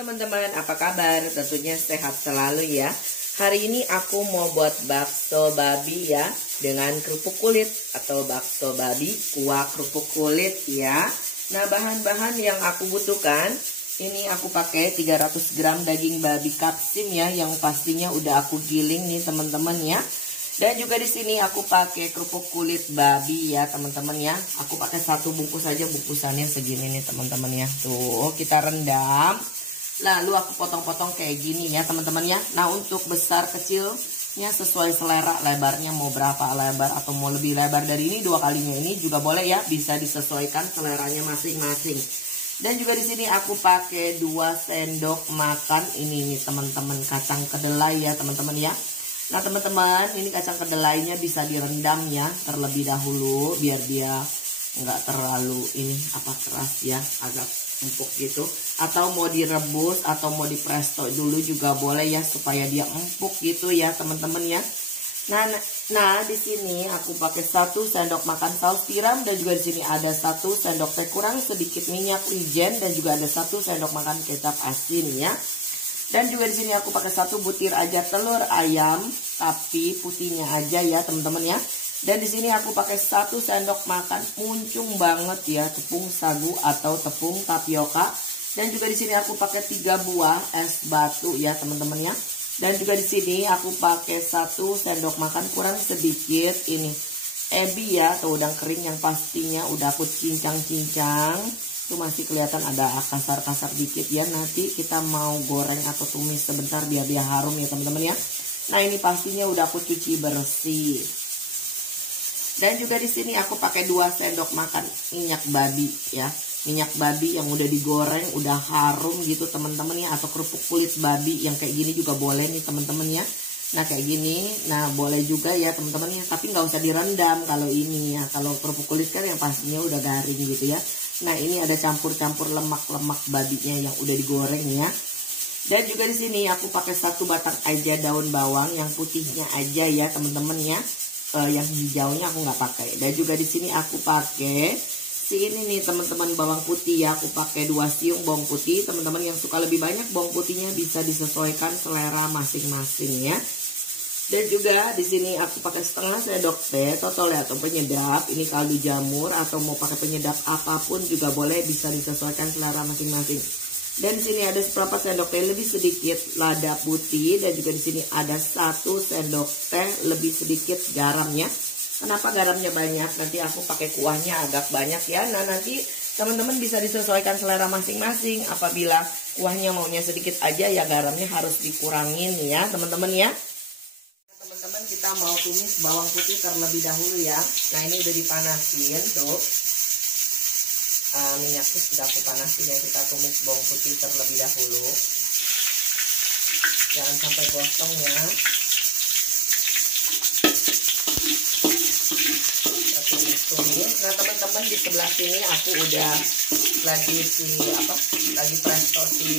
teman-teman, apa kabar? Tentunya sehat selalu ya. Hari ini aku mau buat bakso babi ya, dengan kerupuk kulit atau bakso babi kuah kerupuk kulit ya. Nah, bahan-bahan yang aku butuhkan, ini aku pakai 300 gram daging babi kapsim ya, yang pastinya udah aku giling nih teman-teman ya. Dan juga di sini aku pakai kerupuk kulit babi ya teman-teman ya. Aku pakai satu bungkus aja, bungkusannya segini nih teman-teman ya. Tuh, kita rendam. Lalu aku potong-potong kayak gini ya teman-teman ya. Nah, untuk besar kecilnya sesuai selera, lebarnya mau berapa lebar atau mau lebih lebar dari ini, 2 kalinya ini juga boleh ya, bisa disesuaikan seleranya masing-masing. Dan juga di sini aku pakai 2 sendok makan ini nih teman-teman, kacang kedelai ya teman-teman ya. Nah teman-teman, ini kacang kedelainya bisa direndam ya terlebih dahulu biar dia nggak terlalu keras ya, agak empuk gitu. Atau mau direbus atau mau dipresto dulu juga boleh ya, supaya dia empuk gitu ya teman-teman ya. Nah di sini aku pakai 1 sendok makan saus tiram, dan juga di sini ada 1 sendok teh kurang sedikit minyak wijen, dan juga ada 1 sendok makan kecap asin ya. Dan juga di sini aku pakai 1 butir aja telur ayam, tapi putihnya aja ya teman-teman ya. Dan di sini aku pakai 1 sendok makan muncung banget ya, tepung sagu atau tepung tapioka. Dan juga di sini aku pakai 3 buah es batu ya teman-teman ya. Dan juga di sini aku pakai 1 sendok makan kurang sedikit ini ebi ya, atau udang kering yang pastinya udah aku cincang-cincang. Itu masih kelihatan ada kasar-kasar dikit ya, nanti kita mau goreng atau tumis sebentar biar dia harum ya teman-teman ya. Nah, ini pastinya udah aku cuci bersih. Dan juga di sini aku pakai 2 sendok makan minyak babi ya. Minyak babi yang udah digoreng, udah harum gitu teman-teman ya, atau kerupuk kulit babi yang kayak gini juga boleh nih teman-teman ya. Nah, kayak gini, nah boleh juga ya teman-teman ya, tapi nggak usah direndam kalau ini ya. Kalau kerupuk kulit kan yang pastinya udah garing gitu ya. Nah, ini ada campur-campur lemak-lemak babinya yang udah digoreng ya. Dan juga di sini aku pakai 1 batang aja daun bawang yang putihnya aja ya teman-teman ya. Yang hijaunya aku nggak pakai. Dan juga di sini aku pakai ini nih teman-teman, bawang putih ya. Aku pakai 2 siung bawang putih. Teman-teman yang suka lebih banyak bawang putihnya bisa disesuaikan selera masing-masing ya. Dan juga di sini aku pakai setengah sendok teh totol atau penyedap. Ini kaldu jamur atau mau pakai penyedap apapun juga boleh, bisa disesuaikan selera masing-masing. Dan di sini ada seperempat sendok teh lebih sedikit lada putih, dan juga di sini ada 1 sendok teh lebih sedikit garamnya. Kenapa garamnya banyak? Nanti aku pakai kuahnya agak banyak ya. Nah, nanti teman-teman bisa disesuaikan selera masing-masing. Apabila kuahnya maunya sedikit aja ya garamnya harus dikurangin ya teman-teman ya. Teman-teman, kita mau tumis bawang putih terlebih dahulu ya. Nah, ini udah dipanasin tuh. Minyaknya sudah aku panasin ya. Kita tumis bawang putih terlebih dahulu. Jangan sampai gosong ya. Kita tumis. Nah, teman-teman, di sebelah sini aku udah lagi presto si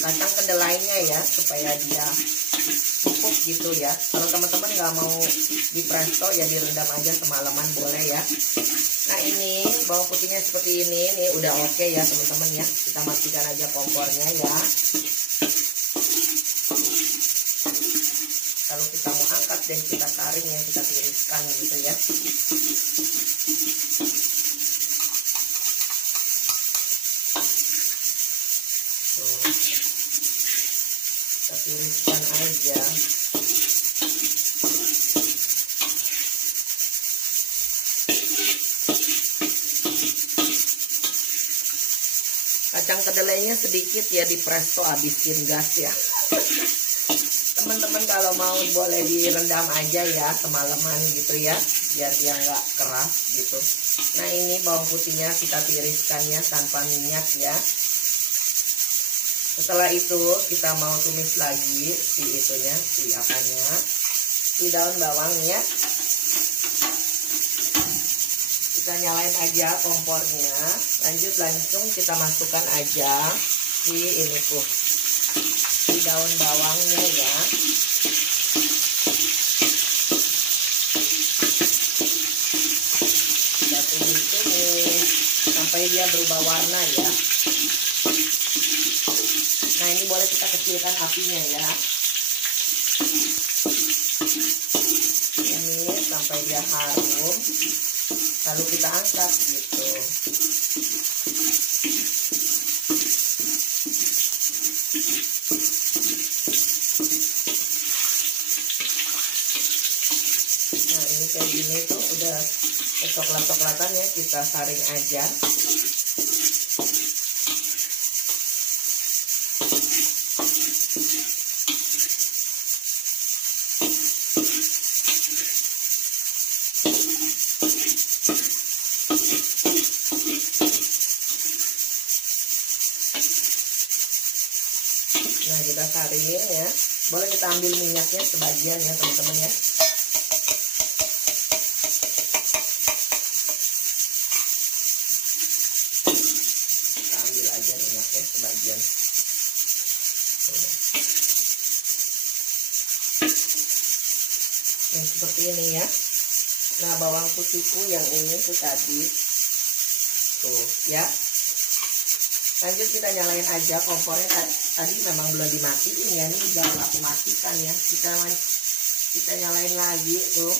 kacang kedelainya ya, supaya dia empuk gitu ya. Kalau teman-teman nggak mau di presto ya direndam aja semalaman boleh ya. Nah, ini bawang putihnya seperti ini udah oke ya teman-teman ya. Kita matikan aja kompornya ya. Kalau kita mau angkat dan kita taring ya, kita tiriskan gitu ya. Kita tiriskan aja. Kacang kedelainya sedikit ya, di presto habisin gas ya. Teman-teman kalau mau boleh direndam aja ya semalaman gitu ya, biar dia nggak keras gitu. Nah, ini bawang putihnya kita tiriskan ya tanpa minyak ya. Setelah itu kita mau tumis lagi si daun bawangnya. Kita nyalain aja kompornya. Langsung kita masukkan aja si daun bawangnya ya. Kita tumis sampai dia berubah warna ya. Nah, ini boleh kita kecilkan apinya ya. Ini sampai dia harum, lalu kita angkat gitu. Nah, ini kayak gini tuh udah coklat-coklatan ya, kita saring aja. Nah, kita saring ya. Boleh kita ambil minyaknya sebagian ya teman-teman ya. Kita ambil aja minyaknya sebagian. Yang seperti ini ya. Nah, bawang putihku yang ini tuh tadi tuh ya. Lanjut kita nyalain aja kompornya. Tadi memang belum dimatiin ya, ini udah aku matikan ya. Kita nyalain lagi tuh.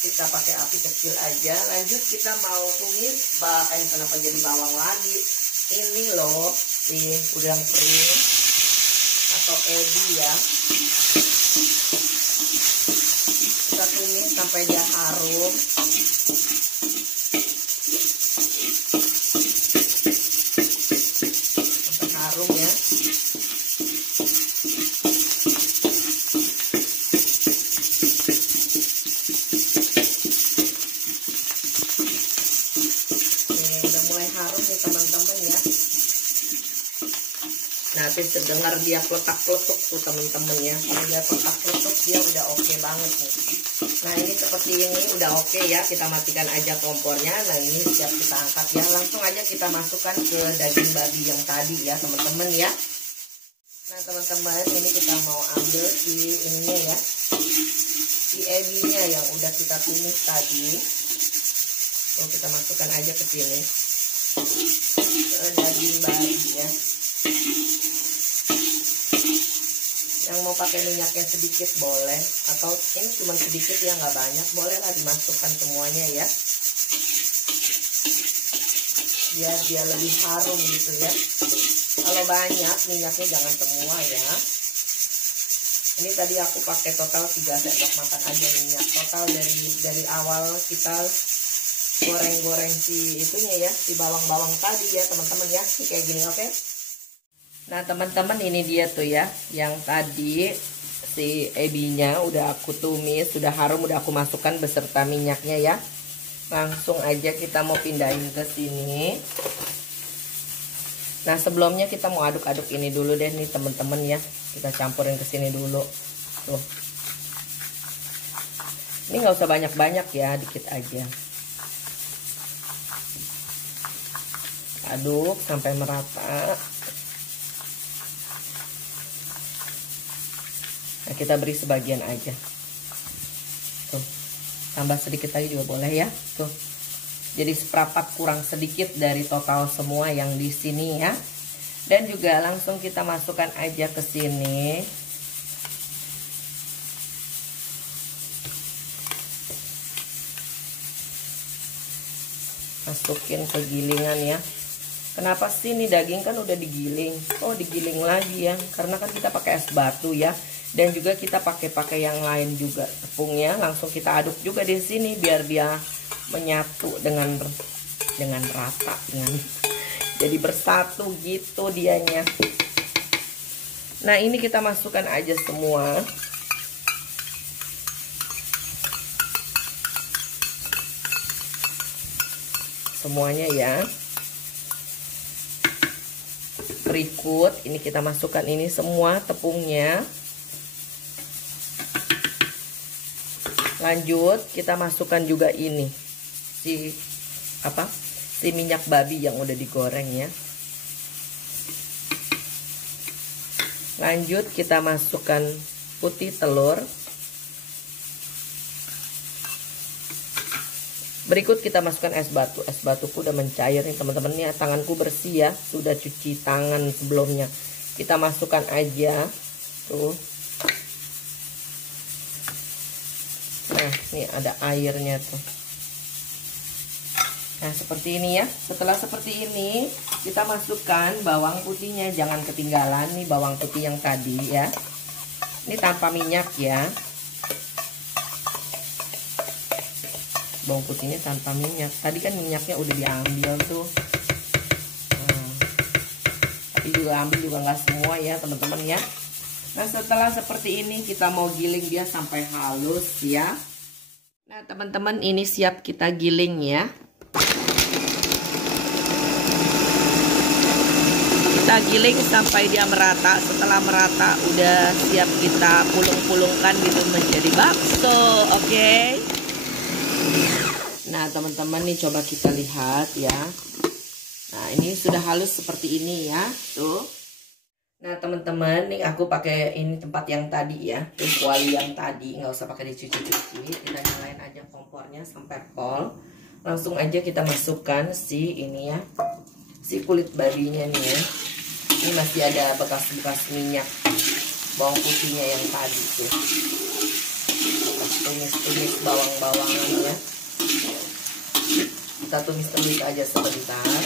Kita pakai api kecil aja. Lanjut kita mau tumis kenapa jadi bawang lagi. Ini loh si udang kering atau ebi ya. Kita tumis sampai dia harum. Sampai harum ya. Teman-teman ya. Nah, terdengar dia peletak-peletuk tuh teman-teman ya. Kalau dia peletak-peletuk dia udah oke banget nih. Nah, ini seperti ini udah oke ya. Kita matikan aja kompornya. Nah, ini siap kita angkat ya. Langsung aja kita masukkan ke daging babi yang tadi ya teman-teman ya. Nah, teman-teman, ini kita mau ambil si ininya ya. Si ebinya yang udah kita tumis tadi. Tuh, kita masukkan aja ke sini. Daging babi ya. Yang mau pakai minyaknya sedikit boleh, atau ini cuma sedikit ya, nggak banyak, boleh lah dimasukkan semuanya ya, biar dia lebih harum gitu ya. Kalau banyak minyaknya jangan semua ya. Ini tadi aku pakai total 3 sendok makan aja minyak total dari awal kita goreng-goreng si itunya ya, si bawang-bawang tadi ya teman-teman ya. Ini kayak gini, oke. Nah teman-teman, ini dia tuh ya, yang tadi si ebinya udah aku tumis, sudah harum, udah aku masukkan beserta minyaknya ya. Langsung aja kita mau pindahin ke sini. Nah, sebelumnya kita mau aduk-aduk ini dulu deh nih teman-teman ya. Kita campurin ke sini dulu. Tuh. Ini nggak usah banyak-banyak ya, dikit aja. Aduk sampai merata. Nah, kita beri sebagian aja. Tuh. Tambah sedikit lagi juga boleh ya. Tuh. Jadi seperempat kurang sedikit dari total semua yang di sini ya. Dan juga langsung kita masukkan aja ke sini. Masukin ke gilingan ya. Kenapa sih ini daging kan udah digiling? Oh, digiling lagi ya. Karena kan kita pakai es batu ya. Dan juga kita pakai yang lain juga tepungnya. Langsung kita aduk juga di sini biar dia menyatu dengan rata, jadi bersatu gitu dianya. Nah, ini kita masukkan aja semua. Semuanya ya. Berikut ini kita masukkan ini semua tepungnya. Lanjut kita masukkan juga ini si minyak babi yang udah digoreng ya. Lanjut kita masukkan putih telur. Berikut kita masukkan es batu. Es batuku udah mencair nih teman-teman ya. Tanganku bersih ya, sudah cuci tangan sebelumnya. kita masukkan aja tuh. Nah, ini ada airnya tuh. Nah, seperti ini ya. Setelah seperti ini, kita masukkan bawang putihnya. Jangan ketinggalan nih bawang putih yang tadi ya. Ini tanpa minyak ya. Bawang putih ini tanpa minyak. Tadi kan minyaknya udah diambil tuh. Nah, tapi juga ambil juga nggak semua ya teman-teman ya. Nah, setelah seperti ini kita mau giling dia sampai halus ya. Nah, teman-teman ini siap kita giling ya. Kita giling sampai dia merata. Setelah merata udah siap kita pulung-pulungkan gitu menjadi bakso. Oke. Nah, teman-teman nih coba kita lihat ya. Nah, ini sudah halus seperti ini ya. Tuh. Nah, teman-teman nih aku pakai ini tempat yang tadi ya. Tuh, kuali yang tadi, nggak usah pakai dicuci-cuci. Kita nyalain aja kompornya sampai pol. Langsung aja kita masukkan si ini ya. Si kulit babinya nih ya. Ini masih ada bekas-bekas minyak bawang putihnya yang tadi tuh. Tumis-tumis bawang-bawangannya. Kita tumis-tumis aja sebentar.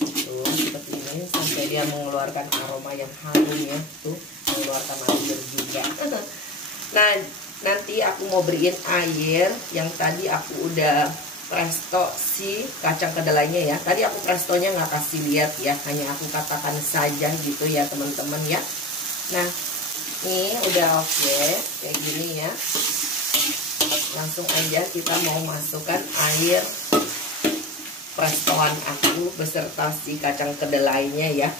Tuh, seperti ini sampai dia mengeluarkan aroma yang harum ya. Tuh, mengeluarkan air juga. Nah, nanti aku mau beriin air yang tadi aku udah presto si kacang kedelainya ya. Tadi aku prestonya nggak kasih lihat ya, hanya aku katakan saja gitu ya teman-teman ya. Nah, ini udah oke kayak gini ya. Langsung aja kita mau masukkan air prestoan aku beserta si kacang kedelainya ya.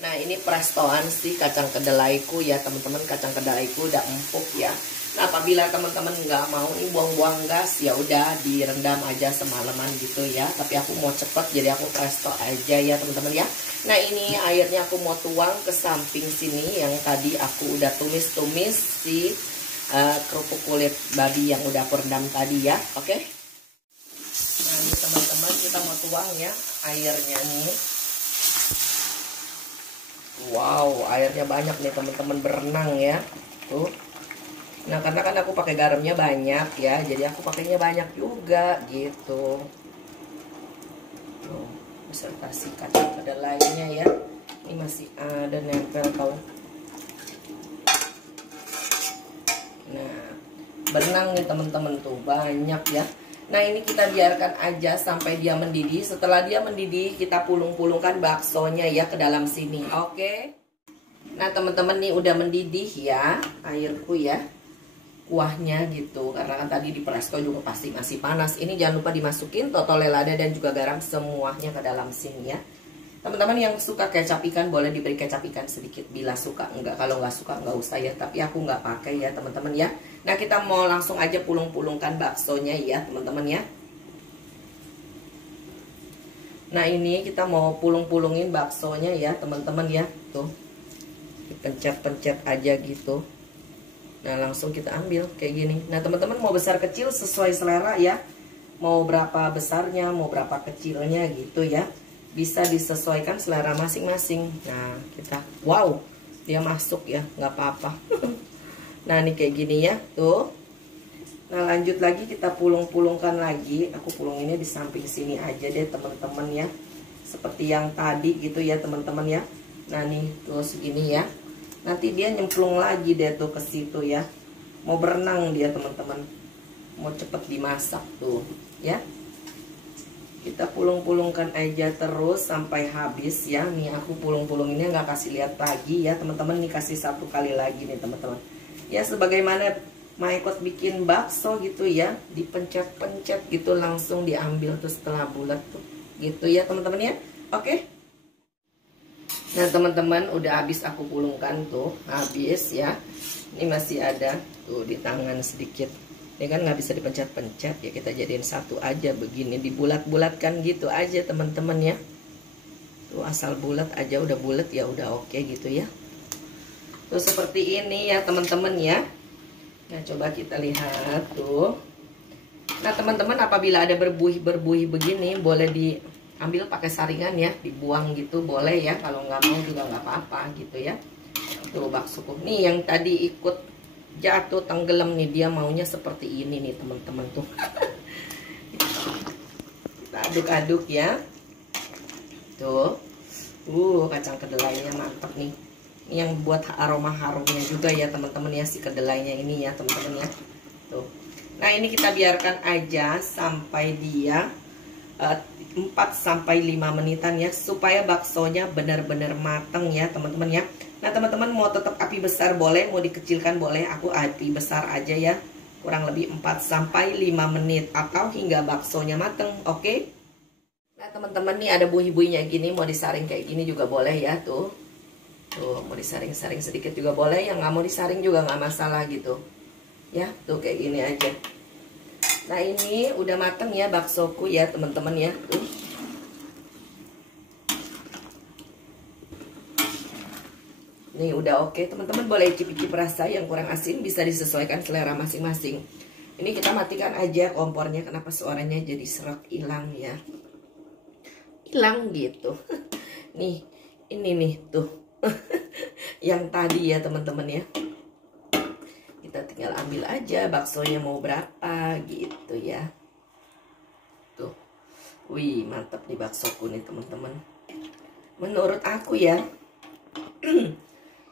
Nah, ini prestoan si kacang kedelaiku ya teman-teman. Kacang kedelaiku udah empuk ya. Nah, apabila teman-teman nggak mau nih buang-buang gas, ya udah direndam aja semalaman gitu ya. Tapi aku mau cepet, jadi aku presto aja ya teman-teman ya. Nah, ini airnya aku mau tuang ke samping sini yang tadi aku udah tumis-tumis si kerupuk kulit babi yang udah aku rendam tadi ya. Oke. Nah, ini teman-teman kita mau tuang ya airnya nih. Wow, airnya banyak nih teman-teman, berenang ya. Tuh. Nah, karena kan aku pakai garamnya banyak ya, jadi aku pakainya banyak juga gitu. Tuh, beserta si kacang kedelainya ya. Ini masih ada nempel kau. Nah, berenang nih teman-teman tuh banyak ya. Nah, ini kita biarkan aja sampai dia mendidih. Setelah dia mendidih, kita pulung-pulungkan baksonya ya ke dalam sini. Oke. Nah, teman-teman nih udah mendidih ya airku ya. Kuahnya gitu, karena kan tadi di presto juga pasti masih panas. Ini jangan lupa dimasukin totole lada dan juga garam semuanya ke dalam sini ya. Teman-teman yang suka kecap ikan boleh diberi kecap ikan sedikit bila suka. Enggak, kalau nggak suka nggak usah ya, tapi aku nggak pakai ya teman-teman ya. Nah, kita mau langsung aja pulung-pulungkan baksonya ya teman-teman ya. Nah, ini kita mau pulung-pulungin baksonya ya teman-teman ya. Tuh, dipencet-pencet aja gitu. Nah, langsung kita ambil kayak gini. Nah, teman-teman mau besar kecil sesuai selera ya. Mau berapa besarnya, mau berapa kecilnya gitu ya. Bisa disesuaikan selera masing-masing. Nah, kita, wow, dia masuk ya, nggak apa-apa. Nah, ini kayak gini ya, tuh. Nah, lanjut lagi kita pulung-pulungkan lagi. Aku pulunginnya di samping sini aja deh teman-teman ya. Seperti yang tadi gitu ya teman-teman ya. Nah, nih tuh segini ya. Nanti dia nyemplung lagi deh tuh ke situ ya. Mau berenang dia teman-teman. Mau cepet dimasak tuh ya. Kita pulung-pulungkan aja terus sampai habis ya. Nih aku pulung-pulunginnya nggak kasih lihat lagi ya teman-teman. Nih kasih satu kali lagi nih teman-teman. Ya, sebagaimana Maikot bikin bakso gitu ya. Dipencet-pencet gitu langsung diambil tuh setelah bulat tuh. Gitu ya teman-teman ya. Oke. Nah, teman-teman udah habis aku pulungkan tuh, habis ya. Ini masih ada tuh di tangan sedikit. Ini kan nggak bisa dipencet-pencet ya, kita jadiin satu aja begini, dibulat-bulatkan gitu aja teman-teman ya. Tuh asal bulat aja, udah bulat ya udah oke gitu ya. Tuh seperti ini ya teman-teman ya. Nah, coba kita lihat tuh. Nah, teman-teman apabila ada berbuih-berbuih begini boleh ambil pakai saringan ya, dibuang gitu boleh ya, kalau nggak mau juga nggak apa-apa gitu ya. Tuh baksoku nih yang tadi ikut jatuh tenggelam nih, dia maunya seperti ini nih teman-teman tuh. Kita aduk-aduk ya. Tuh, kacang kedelainya mantap nih. Ini yang buat aroma harumnya juga ya teman-teman ya, si kedelainya ini ya teman-teman ya. Tuh. Nah ini kita biarkan aja sampai dia 4-5 menitan ya, supaya baksonya benar-benar mateng ya teman-teman ya. Nah teman-teman mau tetap api besar boleh, mau dikecilkan boleh, aku api besar aja ya, kurang lebih 4-5 menit atau hingga baksonya mateng. Oke. Nah teman-teman nih ada buih-buihnya gini, mau disaring kayak gini juga boleh ya. Tuh mau disaring-saring sedikit juga boleh, yang nggak mau disaring juga nggak masalah gitu ya. Tuh kayak gini aja. Nah ini udah mateng ya baksoku ya teman-teman ya. Nih udah oke teman-teman, boleh icip-icip rasa, yang kurang asin bisa disesuaikan selera masing-masing. Ini kita matikan aja kompornya, kenapa suaranya jadi serak hilang ya, hilang gitu. Nih ini nih tuh yang tadi ya teman-teman ya. Kita tinggal ambil aja baksonya mau berapa gitu ya. Tuh. Wih, mantap nih baksoku nih teman-teman. Menurut aku ya.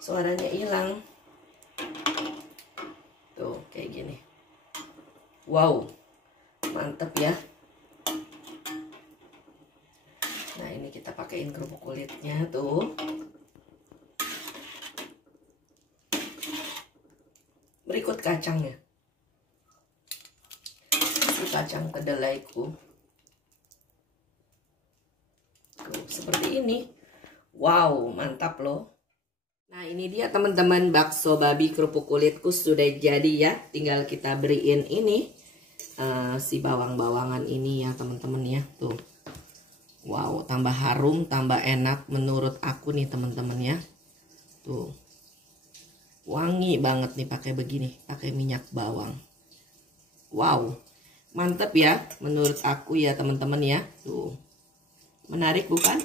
Suaranya hilang. Tuh, kayak gini. Wow. Mantap ya. Nah, ini kita pakein kerupuk kulitnya tuh. Berikut kacangnya. Si kacang kedelaiku. Tuh, seperti ini. Wow, mantap loh. Nah, ini dia teman-teman, bakso babi kerupuk kulitku sudah jadi ya. Tinggal kita beriin ini si bawang-bawangan ini ya teman-teman ya. Tuh. Wow, tambah harum, tambah enak menurut aku nih teman-teman ya. Tuh. Wangi banget nih pakai begini, pakai minyak bawang. Wow, mantep ya menurut aku ya teman-teman ya. Tuh, menarik bukan?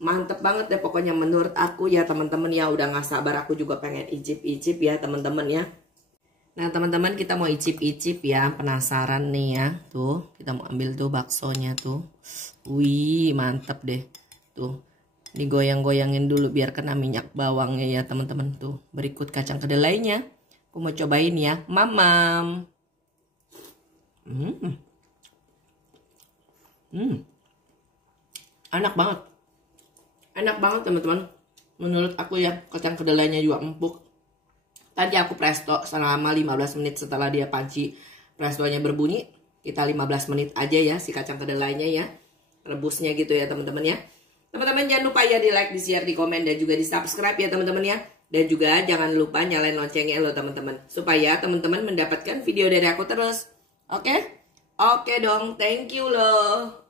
Mantep banget deh pokoknya menurut aku ya teman-teman ya. Udah gak sabar aku juga pengen icip-icip ya teman-teman ya. Nah teman-teman, kita mau icip-icip ya, penasaran nih ya. Tuh, kita mau ambil tuh baksonya tuh. Wih, mantep deh. Tuh. Digoyang-goyangin dulu biar kena minyak bawangnya ya teman-teman tuh. Berikut kacang kedelainya. Aku mau cobain ya, mamam. Enak banget. Enak banget teman-teman. Menurut aku ya, kacang kedelainya juga empuk. Tadi aku presto selama 15 menit setelah dia panci prestonya berbunyi. Kita 15 menit aja ya si kacang kedelainya ya. Rebusnya gitu ya teman-teman ya. Teman-teman jangan lupa ya di like, di share, di komen, dan juga di subscribe ya teman-teman ya. Dan juga jangan lupa nyalain loncengnya loh teman-teman. Supaya teman-teman mendapatkan video dari aku terus. Oke? Oke dong, thank you loh.